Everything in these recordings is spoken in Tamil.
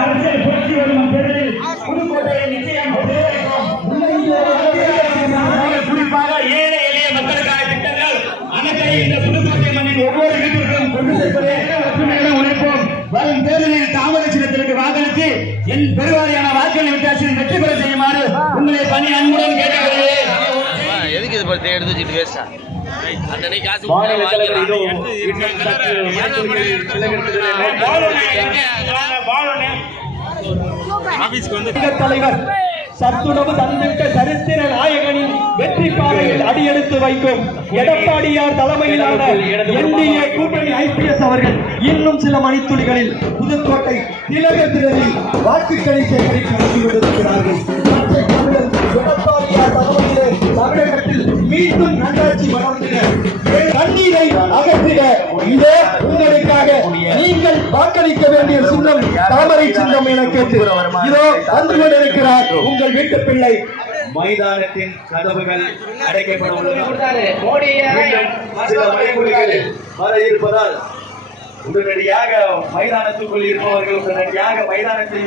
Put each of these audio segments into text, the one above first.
அரசியல் புரட்சி வரும் பேரில் புதுக்கோட்டையை நிச்சயம் குறிப்பாக ஏழை எளிய மக்களுக்கான திட்டங்கள் அனைத்தையும் இந்த புதுக்கோட்டை மண்ணின் ஒவ்வொரு வீட்டிற்கும் கொண்டு சேர்ப்பதே உழைப்போம். வரும் தேர்தலில் தாமரை சின்னத்திற்கு வாக்களித்து என் பெருவாரியான வாக்குகள் வித்தியாசத்தில் வெற்றி பெற செய்யுமாறு உங்களை பணி அன்புடன் கேட்டுக்கொள்கிறேன். எதுக்கு இது பத்தி எடுத்து வச்சுட்டு பேச தலைவர் சத்துணவு தந்திட்ட சரித்திர நாயகனின் வெற்றி பாதையில் அடியெடுத்து வைக்கும் எடப்பாடியார் தலைமையிலான என்டிஏ கூட்டணி ஐபிஎஸ் அவர்கள் இன்னும் சில மணித்துளிகளில் புதுக்கோட்டை திலகத்தினரில் வாக்குகளை சேகரிக்க கொண்டிருக்கிறார்கள். எடப்பாடியார் தலைமையிலே தமிழகத்தில் மீண்டும் நல்லாட்சி வளர்ந்திட தண்ணீரை அகற்றிட இதே உங்களுக்காக நீங்கள் வாக்களிக்க வேண்டிய சின்னம் தாமரை சின்னம் என கேட்டு இதோ வந்து கொண்டிருக்கிறார் உங்கள் வீட்டு பிள்ளை. மைதானத்தின் கதவுகள் அடைக்கப்பட சில மணிக்குறிகளில் வர இருப்பதால் உடனடியாக மைதானத்துக்குள் இருப்பவர்கள் உடனடியாக மைதானத்தை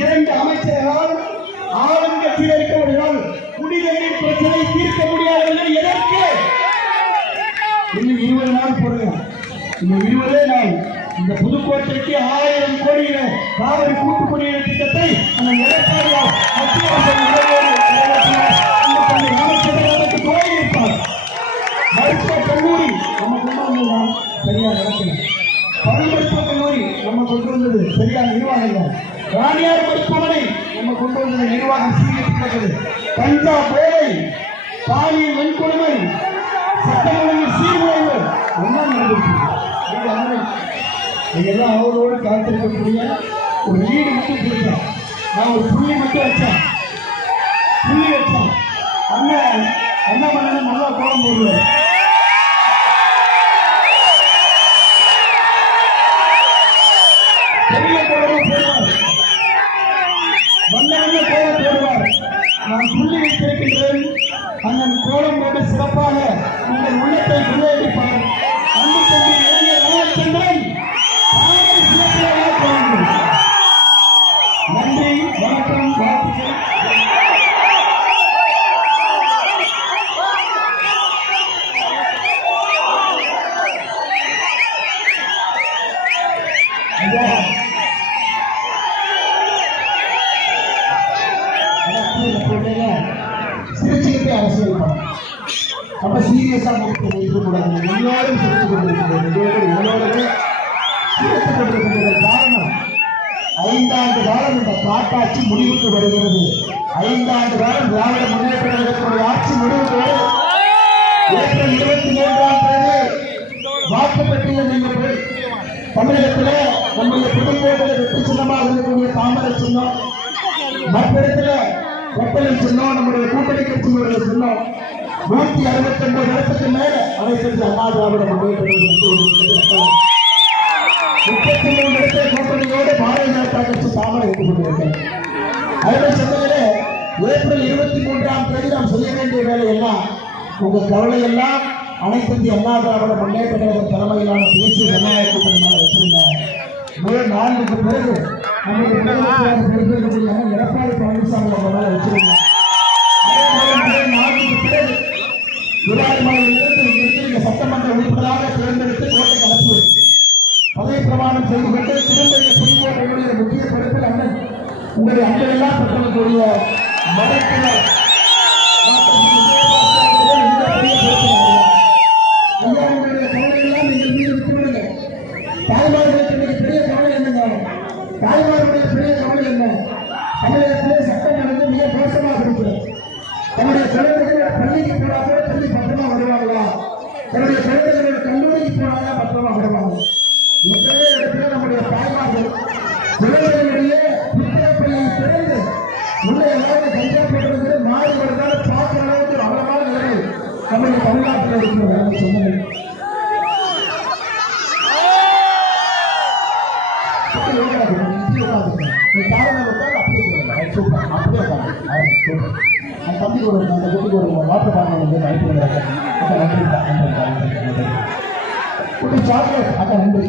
இரண்டு அமைச்சர்களால் ஆளுங்கட்சியில் இருக்கவர்களால் குடிநீரின் பிரச்சனை தீர்க்க முடியாதவர்கள் எதற்கு இன்னும் 20 நாள் போடுங்க. இன்னும் 20 நாள் இந்த புதுக்கோட்டைக்கு 1000 கோடியில காவிரி கூட்டு குடிநீர் திட்டத்தை அந்த எடப்பாடியார் மத்திய மருத்துவ கல்லூரி நம்ம கொண்டு வந்ததுதான் சரியா நடக்கல. பல் மருத்துவ கல்லூரி நம்ம கொண்டு வந்தது சரியா நிர்வாகம் இல்லை. ராணியார் மருத்துவமனை நம்ம கொண்டு வந்தது நிர்வாகம் சீர்கிறது. பஞ்சாப் வேலை பாலியல் வன்கொடுமை சட்டமன்ற சீர்குலைவு என்ன நடந்திருக்கு? இதெல்லாம் அவரோடு காத்திருக்கக்கூடிய ஒரு வீடு மட்டும் கொடுத்தேன். நான் ஒரு புள்ளி மட்டும் வச்சேன். அண்ணன் என்ன பண்ண நல்லா கோலம் போடுவார். பெரிய கோலம் போடுவார். வந்தாங்க கோலம் போடுவார். நான் புள்ளி வைத்திருக்கின்றேன். அண்ணன் கோலம் போட்டு சிறப்பாக உங்கள் உள்ளத்தை கொள்ளையடிப்பார். அன்பு தம்பி இளைஞர் ராமச்சந்திரன் நன்றி, வணக்கம், வாழ்த்துக்கள். சிரிச்சுக்கிட்டே அரசியல் பண்ண ரொம்ப சீரியஸா இருக்கக்கூடாது. எல்லோரும் சிரித்து கொண்டிருக்கிறது. சிரித்துக் கொண்டிருக்கின்ற காரணம் 5 ஆண்டு காலம் இந்த காட்டாட்சி முடிவுக்கு வருகிறது. 5 ஆண்டு காலம் திராவிட முன்னேற்ற கழகத்தினுடைய ஆட்சி முடிவுக்கு ஏப்ரல் 23ஆம் தேதி வாக்குப்பட்டியல் நீங்கள் தமிழகத்தில் நம்முடைய புதுக்கோட்டையில் வெற்றி சின்னமாக இருக்கக்கூடிய தாமரை சின்னம், மற்ற இடத்துல ஒப்பனை சின்னம், நம்முடைய கூட்டணி கட்சியினுடைய சின்னம் 169 இடத்துக்கு மேல அனைத்து அண்ணா திராவிட முன்னேற்ற 33 இடத்தை கூட்டணியோடு பாரதிய ஜனதா கட்சி தாமரை வைத்துக் கொண்டிருக்கிறது. அதே சமயத்திலே ஏப்ரல் 23ஆம் தேதி நாம் செய்ய வேண்டிய வேலை எல்லாம் உங்க கவலை எல்லாம் அனைத்து இந்திய அண்ணா திராவிட முன்னேற்ற கழக தலைமையிலான தேசிய ஜனநாயக கூட்டணி மேல வச்சிருந்தாங்க. முதல் நாளுக்கு பிறகு நம்முடைய பொறுப்பேற்கக்கூடிய எடப்பாடி பழனிசாமி அவங்க மேல வச்சிருந்தாங்க. அதே போல நாளுக்கு பிறகு விராலிமலையிலிருந்து இங்கிருந்து சட்டமன்ற உறுப்பினராக தேர்ந்தெடுத்து கோட்டை கலப்புவது பதவி பிரமாணம் செய்து கொண்டு திரும்ப புதுக்கோட்டையுடைய முக்கிய பொறுப்பில் அண்ணன் உங்களுடைய அன்பெல்லாம் பெற்றக்கூடிய மருத்துவர் ஐயாவுடைய கவலையெல்லாம் நீங்கள் மீது விட்டுவிடுங்க. தாய்மார்களுக்கு பெரிய கவலை என்னங்க? தாய்மார்களுடைய பெரிய கவலை என்ன? தமிழகத்திலே சட்டம் நடந்து மிக மோசமாக இருக்கிறது. தன்னுடைய குழந்தைகள் பள்ளிக்கு போனாங்க பள்ளி பத்திரமா வருவாங்களா? தன்னுடைய குழந்தைகளோட கல்லூரிக்கு போனாங்க பத்திரமா வருவாங்க. எத்தனையோ இடத்துல நம்முடைய தாய்மார்கள் குழந்தைகளுடைய புத்தகப்பள்ளியை திறந்து உள்ள எல்லாரும் கஞ்சா போடுறது மாறி வருதால பார்க்கிற அளவுக்கு அழகான நிலை நம்முடைய தமிழ்நாட்டில் இருக்கிறது. சொன்னது தம்பி ஒரு அந்த குட்டிக்கு ஒரு வாட்டர் பாட்டில் வந்து அனுப்பிடுறாங்க. குட்டி சாக்லேட் அக்கா நன்றி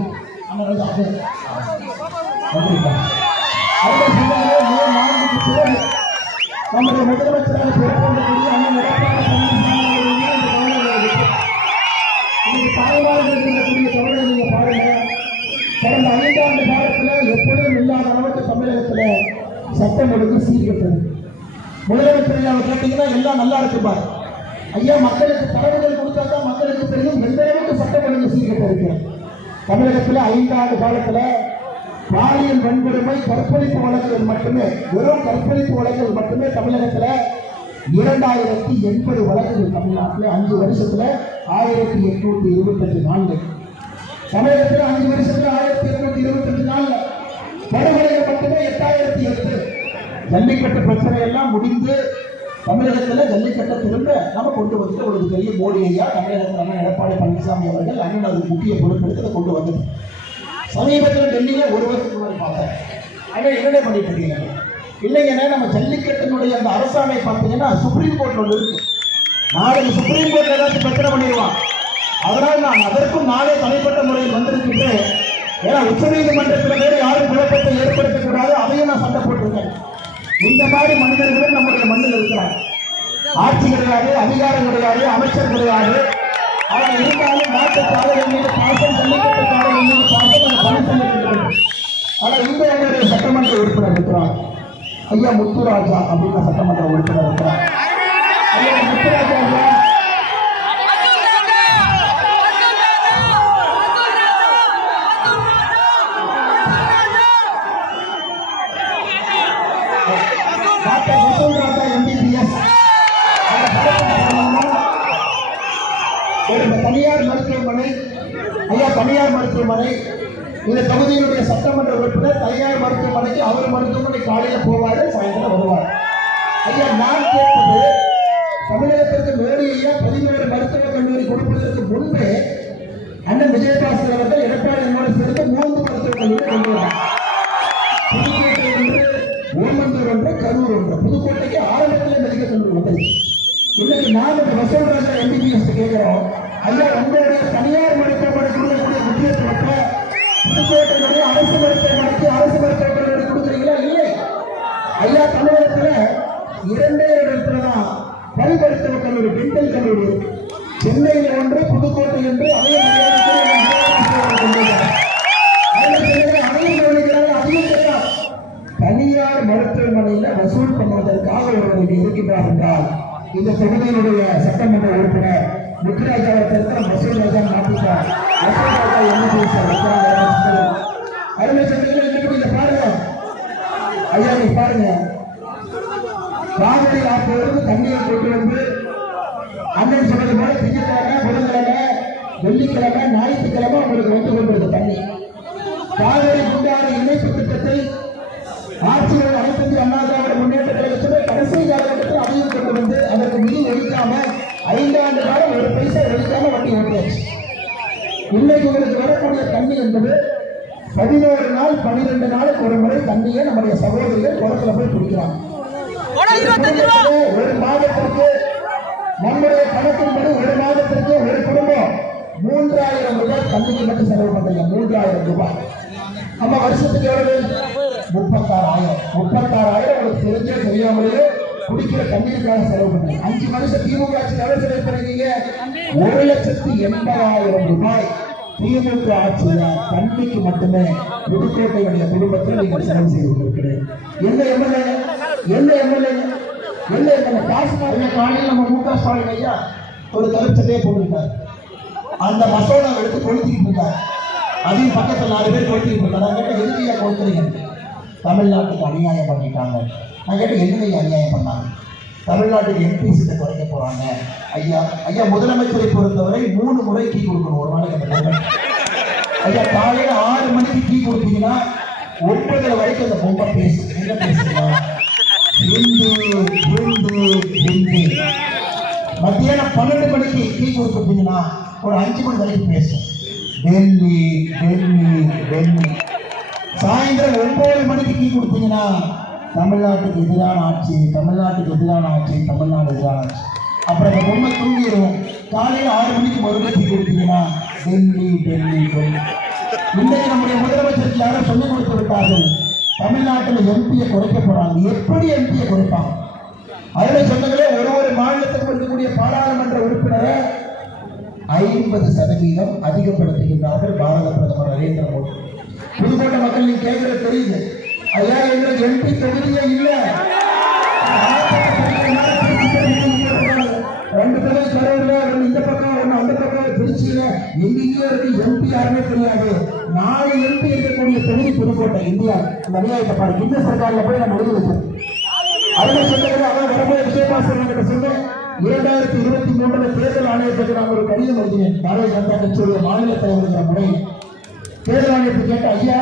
நன்றிப்பா. அடுத்த சொன்னாலே மே 4க்கு பிறகு நம்முடைய முதலமைச்சராக பொறுப்பேற்கக்கூடிய அண்ணன் எடப்பாடி பழனிசாமி தாய்மார்கள் இருக்கக்கூடிய கவலை நீங்க பாருங்க. கடந்த 5 ஆண்டு காலத்தில் எப்பொழுதும் இல்லாத அளவுக்கு தமிழகத்தில் சட்டம் ஒழுங்கு சீர்கெட்டது. முதலமைச்சர் ஐயாவை கேட்டீங்கன்னா எல்லாம் நல்லா இருக்குப்பார். ஐயா மக்களுக்கு தரவுகள் கொடுத்தா தான் மக்களுக்கு தெரியும் எந்த அளவுக்கு சட்டம் ஒழுங்கு சீர்கெட்ட இருக்கு. தமிழகத்தில் 5 ஆண்டு காலத்தில் பாலியல் வன்கொடுமை கற்பழிப்பு வழக்குகள் மட்டுமே வெறும் கற்பழிப்பு வழக்குகள் மட்டுமே தமிழகத்தில் 2080 வழக்குகள். தமிழ்நாட்டில் 5 வருஷத்துல 1825 நாள்கள். தமிழகத்தில் 5 வருஷத்துல 1825 நாள்ல படுகொலைகள் மட்டுமே 8008. ஜல்லிக்கட்டு பிரச்சனை எல்லாம் முடிந்து தமிழகத்தில் ஜல்லிக்கட்டை திரும்ப நம்ம கொண்டு வந்து ஒரு பெரிய மோடி ஐயா தமிழகத்தில் அண்ணன் எடப்பாடி பழனிசாமி அவர்கள் அண்ணன் அது முக்கிய பொறுப்பெடுத்து கொண்டு வந்தது. சமீபத்தில் டெல்லியில ஒரு வருஷத்துக்கு முன்னாடி பார்த்தேன். ஆனால் என்னென்ன பண்ணிட்டு இருக்கீங்க? இல்லைங்கன்னா நம்ம ஜல்லிக்கட்டினுடைய அந்த அரசாணை பார்த்தீங்கன்னா சுப்ரீம் கோர்ட்ல ஒன்று இருக்கு. நாளைக்கு சுப்ரீம் கோர்ட்ல ஏதாச்சும் பிரச்சனை பண்ணிடுவான். அதனால் நான் அதற்கும் நாளே தனிப்பட்ட முறையில் வந்திருக்கின்றேன். ஏன்னா உச்சநீதிமன்றத்தில் வேறு யாரும் குழப்பத்தை ஏற்படுத்தக்கூடாது, அதையும் நான் சண்டை போட்டிருக்கேன். இந்த மாதிரி மனிதர்களும் நம்முடைய மண்ணில் இருக்கிறார். ஆட்சி கிடையாது, அதிகாரம் கிடையாது, அமைச்சர் கிடையாது. ஆனால் இருந்தாலும் நாட்டு காலைகள் மீது பாசம், ஜல்லிக்கட்டு காலைகள் மீது பாசம் பணி செய்யப்படுகிறது. ஆனால் இந்த எங்களுடைய சட்டமன்ற உறுப்பினர் இருக்கிறார் ஐயா முத்துராஜா அப்படின்ற சட்டமன்ற உறுப்பினர் இருக்கிறார். ஐயா முத்துராஜா டாக்டர் வசூல்ராஜா MBBS ஒரு தனியார் மருத்துவமனை. ஐயா தனியார் மருத்துவமனை இந்த தொகுதியினுடைய சட்டமன்ற உறுப்பினர் தனியார் மருத்துவமனைக்கு அவர் மருத்துவமனை காலையில் போவாரு, சாயந்தரம் வருவார். ஐயா நான் கேட்பது தமிழகத்திற்கு மோடி ஐயா 11 மருத்துவக் கல்லூரி கொடுப்பதற்கு முன்பே அண்ணன் விஜயபாஸ்கர் அவர்கள் எடப்பாடி என்னோடு சேர்ந்து 3 மருத்துவக் கல்லூரி கொண்டு வந்தார். புதுக்கோட்டை ஒன்று, ஓமந்தூர் ஒன்று, கரூர் ஒன்று. புதுக்கோட்டைக்கு ஆரம்பத்தில் மெடிக்கல் கல்லூரி வந்தது. இன்னைக்கு நான் வசூல்ராஜா MBBS கேட்கிறோம். ஐயா உங்களுடைய தனியார் மருத்துவமனை கொடுக்கக்கூடிய முக்கியத்துவத்தை புதுக்கோட்டையுடைய அரசு மருத்துவமனைக்கு அரசு மருத்துவக் கல்லூரி கொடுக்குறீங்களா? இல்லை. ஐயா தமிழகத்தில் 2 இடத்துலதான் பல் மருத்துவக் கல்லூரி, டென்டல் கல்லூரி. சென்னையில் ஒன்று, புதுக்கோட்டை என்று அதையும் தெரியாது. தனியார் மருத்துவமனையில் வசூல் பண்ணுவதற்காக ஒருவர் இருக்கின்றார் என்றால் இந்த தொகுதியினுடைய சட்டமன்ற உறுப்பினர் முத்துராஜாவை தவிர வசூல்ராஜா மாற்றிட்டார். வசூல்ராஜா MBBS அருமை சட்டத்தில் என்ன பாருங்க ஐயா, நீ பாருங்க காவிரி ஆற்றிலிருந்து தண்ணீரை கொண்டு வந்து அண்ணன் சொன்னது போல திங்கட்கிழமை, புதன்கிழமை, வெள்ளிக்கிழமை, ஞாயிற்றுக்கிழமை உங்களுக்கு வந்து கொண்டிருக்க தண்ணி. காவிரி குண்டாறு இணைப்பு திட்டத்தை ஆட்சியில் அனைத்து இந்திய அண்ணா திராவிட முன்னேற்ற கழகத்தில் கடைசி காலகட்டத்தில் அதையும் கொண்டு வந்து அதற்கு நிதி ஒதுக்காம 5 ஆண்டு காலம் ஒரு பைசா ஒதுக்காம வண்டி ஓட்டியாச்சு. இன்னைக்கு உங்களுக்கு வரக்கூடிய தண்ணி என்பது 11 நாள் 12 நாளுக்கு ஒரு முறை தண்ணியை நம்முடைய சகோதரிகள் குளத்துல போய் குடிக்கிறாங்க. ஒரு மாதத்திற்கு நம்முடைய கணக்கின்படி ஒரு மாதத்திற்கு ஒரு குடும்பம் 3000 ரூபாய் தண்ணிக்கு மட்டும் செலவு பண்றீங்க. 3000 ரூபாய். நம்ம வருஷத்துக்கு எவ்வளவு? 36,000. 36,000 உங்களுக்கு தெரிஞ்சே தெரியாமலே குடிக்கிற தண்ணீருக்காக செலவு பண்றீங்க. 5 வருஷம் திமுக ஆட்சி எவ்வளவு செலவு பண்ணீங்க? 1,80,000 ரூபாய் திமுக ஆட்சியில தண்ணிக்கு மட்டுமே புதுக்கோட்டையுடைய குடும்பத்தில் நீங்கள் செலவு செய்து கொண்டிருக்கிறேன். என்ன எம்எல்ஏ காசு காலையில் நம்ம மு.க. ஸ்டாலின் ஐயா ஒரு கருச்சட்டையே போட்டுருக்காரு. அந்த மசோதாவை எடுத்து கொளுத்திட்டு இருக்காரு. அதையும் பக்கத்தில் 4 பேர் கொளுத்திட்டு இருக்காரு. நான் கேட்ட எதுக்கையா கொளுத்துறீங்க? தமிழ்நாட்டுக்கு அநியாயம் பண்ணிட்டாங்க. நான் கேட்ட எதுக்கையா அநியாயம் பண்ணாங்க? தமிழ்நாட்டுக்கு எம்பி சீட்டை குறைக்க போறாங்க. ஐயா முதலமைச்சரை பொறுத்தவரை 3 முறை டீ கொடுக்கணும் ஒரு நாளைக்கு. அந்த ஐயா காலையில 6 மணிக்கு டீ கொடுத்தீங்கன்னா 9 வரைக்கும் அந்த பொம்பை பேசு. என்ன பேசுறீங்க? மத்தியானம் 12 மணிக்கு டீ கொடுத்தீங்கன்னா ஒரு 5 மணி வரைக்கும் பேசும். டெல்லி. சாயந்தரம் 9 மணிக்கு டீ கொடுத்தீங்கன்னா தமிழ்நாட்டுக்கு எதிரான ஆட்சி. அப்புறம் அந்த பொம்மை தூங்கிடும். காலையில் 6 மணிக்கு மறுபடியும் டீ கொடுத்தீங்கன்னா டெல்லி. இன்னைக்கு நம்முடைய முதலமைச்சருக்கு யாரும் சொல்லிக் கொடுத்து விட்டார்கள், தமிழ்நாட்டில் எம்பியை குறைக்க போறாங்க. எப்படி எம்பியை குறைப்பாங்க? அதில் சொன்னங்களே ஒரு மாநிலத்துக்கு இருக்கக்கூடிய பாராளுமன்ற உறுப்பினரை 50% அதிகப்படுத்துகின்றார்கள் பாரத பிரதமர் நரேந்திர மோடி. புதுக்கோட்டை மக்கள் நீங்க கேட்கறது தெரியுது. ஐயா எங்களுக்கு எம்பி தொகுதியே இல்லை. 2 பேரும் கரூர்ல, இந்த பக்கம் அந்த பக்கம் திருச்சியில எங்கேயோ இருக்கு. எம்பி யாருமே தெரியாது. 4 எம்பி இருக்கக்கூடிய தொகுதி புதுக்கோட்டை. இந்தியா அநியாயத்தை பாருங்க. இந்த சர்க்காரில் போய் நம்ம எழுதி வச்சோம். அதுல சொல்லுங்க. அதான் வரும்போது விஜயபாஸ்கர் கிட்ட சொன்னேன், 2023 தேர்தல் ஆணையத்துக்கு நான் ஒரு கடிதம் எழுதினேன். பாரதிய ஜனதா கட்சியுடைய மாநில தலைவர் முறையில் தேர்தல் ஆணையத்தை கேட்ட, ஐயா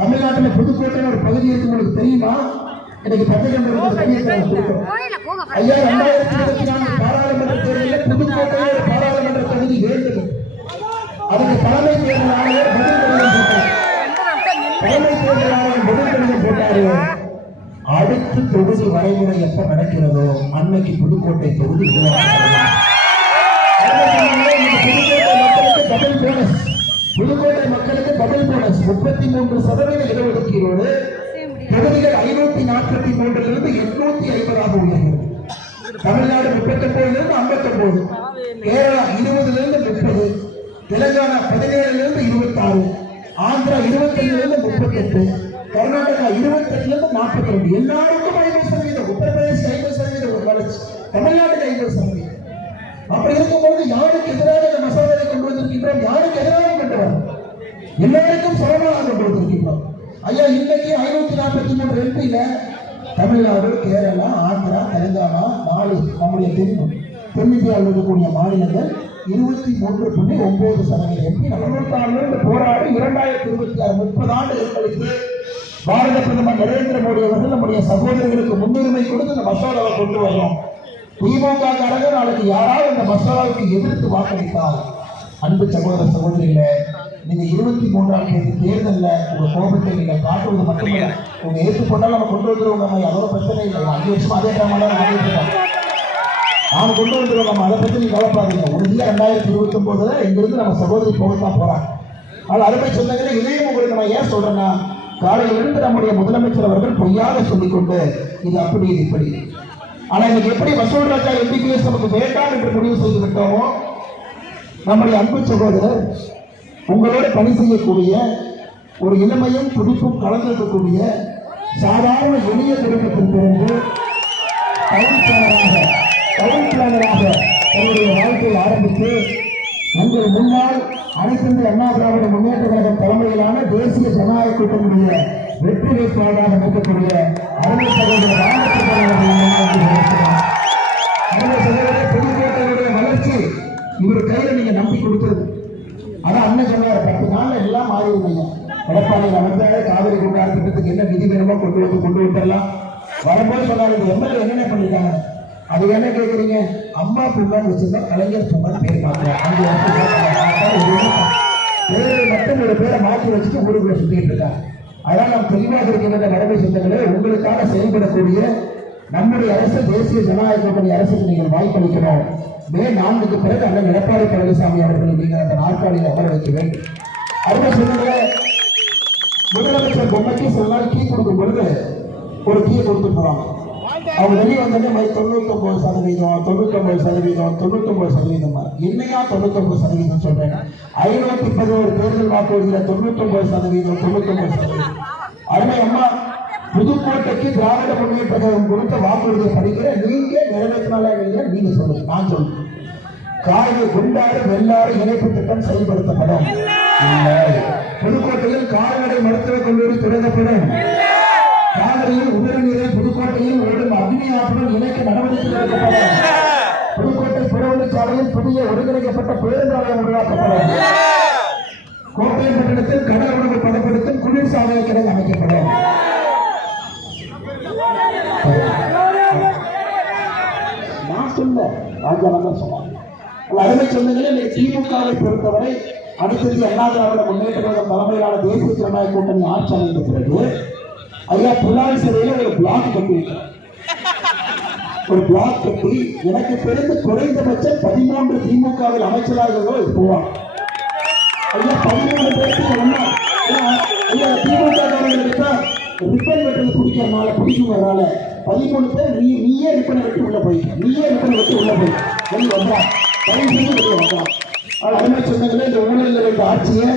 தமிழ்நாட்டில் புதுக்கோட்டை ஒரு பகுதி இருக்கு, உங்களுக்கு தெரியுமா? இன்னைக்கு ஐயா 2024 பாராளுமன்ற தேர்தலில் புதுக்கோட்டையில் ஒரு பாராளுமன்ற தொகுதி வேண்டும். அதுக்கு தலைமை தேர்தல் ஆணையர் பதில் கடிதம் போட்டாரு. அடுத்த தொகுதி வரைமுறை எப்ப நடக்கிறதோ அன்னைக்கு புதுக்கோட்டை தொகுதி புதுக்கோட்டை மக்களுக்கு டபுள் போனஸ். 33% இடஒதுக்கீடோடு தொகுதிகள் 543 850 உயர்கிறது. தமிழ்நாடு 39 59, கேரளா 20 30, தெலுங்கானா 17 26, ஆந்திரா 25 38, கர்நாடகா 28 42. எல்லாருக்கும் 50%, உத்தரப்பிரதேச 50% வளர்ச்சி, தமிழ்நாட்டுக்கு 50%. அப்படி இருக்கும்போது யாருக்கு எதிராக இந்த மசோதாவை கொண்டு வந்திருக்கின்றோம்? யாருக்கு எதிராக கொண்டு வரோம்? எல்லாருக்கும் சமமாக கொண்டு வந்திருக்கின்றோம். ஐயா இன்னைக்கு 543 எம்பியில தமிழ்நாடு, கேரளா, ஆந்திரா, தெலுங்கானா 4 நம்முடைய தென்னிந்தியாவில் இருக்கக்கூடிய மாநிலங்கள் 23.9% எம்பி நம்ம போராடி 2026 30 ஆண்டுகள் கழித்து பாரத பிரதமர் நரேந்திர மோடி அவர்கள் நம்முடைய சகோதரர்களுக்கு முன்னுரிமை கொடுத்து இந்த மசோதாவை கொண்டு வரோம். திமுக காரர்கள் நாளைக்கு யாராவது இந்த மசோதாவுக்கு எதிர்த்து வாக்களித்தால், அன்பு சகோதர சகோதரிகளே, நீங்க 23ஆம் தேதி தேர்தலில் உங்க கோபத்தை நீங்கள் காட்டுவது மட்டுமல்ல, உங்க ஏற்றுக்கொண்டால் நம்ம கொண்டு வந்துருவோம். அதோட பிரச்சனை இல்லை. 5 வருஷம் அதே கிராமம் நாம கொண்டு வந்துருவோம். நம்ம அதை பற்றி நீங்க கவலைப்படாதீங்க. உறுதியா 2029 எங்கிருந்து நம்ம சகோதரி போகத்தான் போறாங்க. ஆனால் அருமை சொன்னீங்கன்னா இதையும் உங்களுக்கு நான் ஏன் சொல்றேன்னா, காலையிலிருந்து நம்முடைய முதலமைச்சர் அவர்கள் பொய்யாக சொல்லிக்கொண்டு இது அப்படி இது இப்படி. ஆனா இன்னைக்கு எப்படி வசூல் ராஜா எம்பிபிஎஸ் நமக்கு வேண்டாம் என்று முடிவு செய்து விட்டோமோ, நம்முடைய அன்பு சகோதரர் உங்களோட பணி செய்யக்கூடிய ஒரு இளமையும் துடிப்பும் கலந்திருக்கக்கூடிய சாதாரண எளிய குடும்பத்திலிருந்து டவுன் பிளானராக தன்னுடைய வாழ்க்கையை ஆரம்பித்து உங்கள் முன்னாள் அனைத்து இந்திய அண்ணா திராவிட முன்னேற்ற கழகம் தலைமையிலான தேசிய ஜனநாயக கூட்டணியுடைய வெற்றி வேட்பாளராக இருக்கக்கூடிய அருமை சகோதரர் புதுக்கோட்டையுடைய வளர்ச்சி இவர் கையில நீங்க நம்பி கொடுத்தது. ஆனா அண்ணன் சொன்னார் 10 நாள்ல எல்லாம் மாறிடுங்க. எடப்பாடி வந்தாலே காவிரி குண்டார் திட்டத்துக்கு என்ன நிதி வேணுமோ கொண்டு வந்துடலாம். வரும்போது சொன்னாரு எம்எல்ஏ என்னென்ன பண்ணிருக்காங்க, அது என்ன கேட்குறீங்க? அம்மா பூங்கான்னு வச்சிருந்தா கலைஞர் பூங்கான்னு பேர் பார்க்கலாம். பேரை மட்டும் ஒரு பேரை மாற்றி வச்சுட்டு ஊருக்குள்ள சுத்திட்டு இருக்காங்க. அதனால் நாம் தெளிவாக இருக்கின்ற வரவை சொந்தங்களே, உங்களுக்காக செயல்படக்கூடிய நம்முடைய அரசு தேசிய ஜனநாயக கூட்டணி அரசுக்கு நீங்கள் வாய்ப்பளிக்கணும். மே 4க்கு பிறகு அண்ணன் எடப்பாடி பழனிசாமி அவர்களை நீங்கள் அந்த நாற்காலியில் அமர வைக்க வேண்டும். அருமை சொந்தங்களே, முதலமைச்சர் பொம்மைக்கு சில நாள் கீ கொடுக்கும் பொழுது ஒரு கீயை கொடுத்துட்டு போவாங்க. அவங்க வெளியே வந்தோடனே 99%, 99%, 99%. என்னையா 99% சொல்றேன்? 511 தேர்தல் வாக்குறுதியில 99%, 99%. அருமை அம்மா, புதுக்கோட்டைக்கு திராவிட முன்னேற்ற கழகம் கொடுத்த வாக்குறுதியை படிக்கிற நீங்க நிறைவேற்றினாலே நீங்க சொல்லுங்க, நான் சொல்லுங்க. காய்கறி குண்டாறு வெள்ளாறு இணைப்பு திட்டம் செயல்படுத்தப்படும். புதுக்கோட்டையில் கால்நடை மருத்துவக் கல்லூரி தொடங்கப்படும். காவிரியில் உபரிநீரை புதுக்கோட்டையில் ஓடும் அக்னி ஆற்றுடன் இணைக்க நடவடிக்கை எடுக்கப்படும். புதுக்கோட்டை புறவழிச்சாலையில் புதிய ஒருங்கிணைக்கப்பட்ட பேருந்து நிலையம் உருவாக்கப்படும். கோட்டைப்பட்டினத்தில் கடல் உணவு பதப்படுத்தும் குளிர்சாலை கிடங்கு அமைக்கப்படும். நான் சொல்ல ராஜாவாக சொன்னாங்க. அருமை சொந்தங்களே, திமுகவை பொறுத்தவரை அனைத்து அண்ணா திராவிட முன்னேற்ற கழகம் தலைமையிலான தேசிய ஜனநாயக கூட்டணி ஆட்சி அமைந்த பிறகு ஐயா புலாரி சிறையில ஒரு பிளாக் கட்டி எனக்கு தெரிந்து குறைந்தபட்சம் 13 திமுகவில் அமைச்சராக போவாங்க. ஐயா 13 பேருக்கு ஒன்னா ஐயா திமுக ரிப்பன் வெட்டது பிடிக்கிறதுனால பிடிக்குங்கிறதுனால 13 பேர் நீயே ரிப்பனை வெட்டி உள்ள போய் வெளியே வந்தா வெளியே வந்தான். அருமை சொந்தங்களே, இந்த ஊழலில் இருந்த ஆட்சியை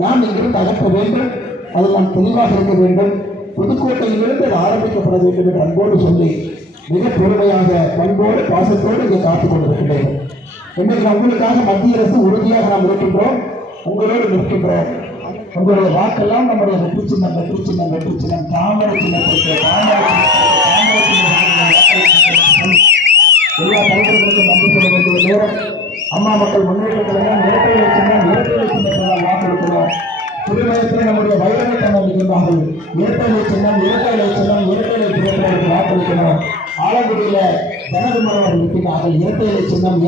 நாம் இங்கிருந்து அகற்ற வேண்டும். அதில் நாம் தெளிவாக இருக்க வேண்டும். புதுக்கோட்டையிலிருந்து அது ஆரம்பிக்கப்பட வேண்டும் என்று அன்போடு சொல்லி மிக பெருமையாக பண்போடு பாசத்தோடு இங்கே காத்துக் கொண்டிருக்கின்றோம். இன்றைக்கு உங்களுக்காக மத்திய அரசு உறுதியாக நாம் இருக்கின்றோம், உங்களோடு நிற்கின்றோம். உங்களுடைய வாக்கெல்லாம் நம்முடைய வெற்றி சின்னம் தாமரை சின்னத்திற்கு எல்லா தலைவர்களுக்கும் நன்றி சொல்ல வேண்டிய நேரம். அம்மா மக்கள் முன்னேற்ற கழகம் இரட்டை சின்னத்தால் வாக்களிக்கிறோம். புதுமையத்தில் நம்முடைய வயதை தந்திருக்கின்றார்கள். இரட்டை சின்னத்திற்கு வாக்களிக்கிறோம். ஆலங்குடியில ஜனகுமார் இருக்கின்றார்கள். இரட்டை சின்னம்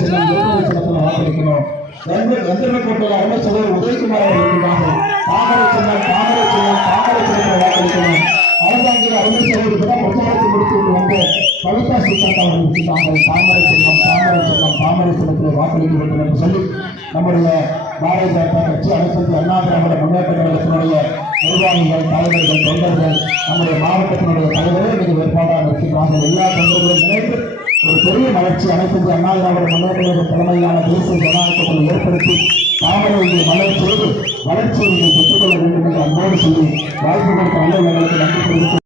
சின்னத்தில் வாக்களிக்கிறோம். வெந்தனக்கோட்டையில் அருமை சகோதரர் உதயகுமார் அவர்கள் இருக்கின்றார்கள். தாமரை சின்னத்தில் வாக்களிக்கிறோம். அறந்தாங்கிற அருமை சகோதரர் பிரச்சாரத்தை முடித்துவிட்டு வந்து கவிதா சுத்தா அவர்கள் இருக்கின்றார்கள். தாமரை சின்னத்தில் வாக்களிக்க வேண்டும் என்று சொல்லி நம்முடைய பாரதிய ஜனதா கட்சி அனைத்து அண்ணா திராவிட முன்னேற்ற கழகத்தினுடைய நிர்வாகிகள், தலைவர்கள், தொண்டர்கள், நம்முடைய மாவட்டத்தினுடைய தலைவர்கள் மிக வேட்பாளராக இருக்கின்றார்கள். எல்லா தொண்டர்களும் இணைந்து ஒரு பெரிய வளர்ச்சி அனைத்து அண்ணா திராவிட முன்னேற்ற கழக தலைமையிலான தேசிய ஜனநாயகத்தை ஏற்படுத்தி தாமரை மலர் செய்து வளர்ச்சியை பெற்றுக்கொள்ள வேண்டும் என்று அன்போடு சொல்லி வாய்ப்பு கொடுத்த நல்லவர்களுக்கு நன்றி தெரிவித்து